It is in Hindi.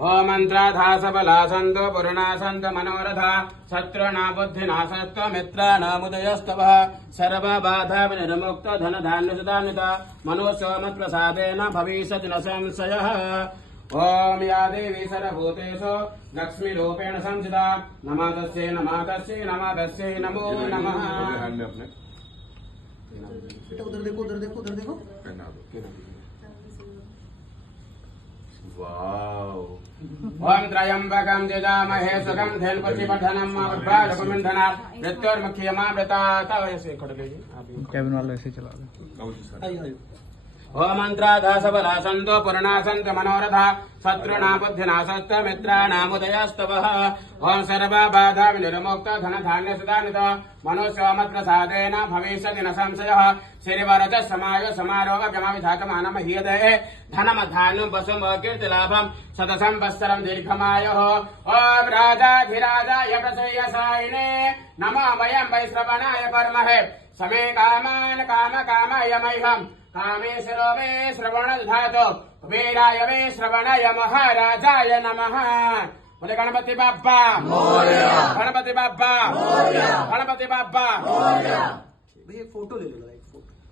ओम मंत्राधा सबला सन्तो पुरुणा सन्त मनोरथा शत्रुणा बुद्धिनाशस्त मित्राणामुदयस्तव सर्वबाधा विनिर्मुक्त धन धान्य सुदान्वित मनोसोमत्प्रसादेन भविष्यति न संशयः। ओम या देवी सर्वभूतेषु लक्ष्मीरूपेण संस्थिता नमः तस्यै नमः तस्यै नमः तस्यै नमो नमः। उधर देखो उधर देखो उधर देखो। ओम त्रयंबकं यजामहे सुगंधिं पुष्टिवर्धनम् उर्वारुकमिन्धनात् मृत्योर्मुख्यमामृतात्। ऐसे खड़े लीजिए कैबिन वाला ऐसे चला दो। ओम मंत्राधा सबला सन्तो पुरुणा सन्त मनोरथा शत्रुणा बुद्धिनाशस्त मित्राणामुदयस्तवः। ओम सर्वबाधा विनिर्मुक्त धन धान्य सुदान्वित मनोसोमत्प्रसादेन भविष्यति न संशयः। श्रीवरद समाय समारोह गमविधाकमानम हीयते धनम धान्यं वसुम कीर्तिलाभं शतसंवत्सरं दीर्घमायुः। ओम राजाधिराजाय प्रसेयसायिने नमो वयं वैश्रवणाय कर्महे समे कामान् कामकामाय मह्यम् कामेश्वरो मे श्रवण धातो वीराय मे श्रवणाय महाराजाय नमः। बोले गणपति बाप्पा मोरया, गणपति बाप्पा मोरया, गणपति बाप्पा मोरया। भैया फोटो ले लो।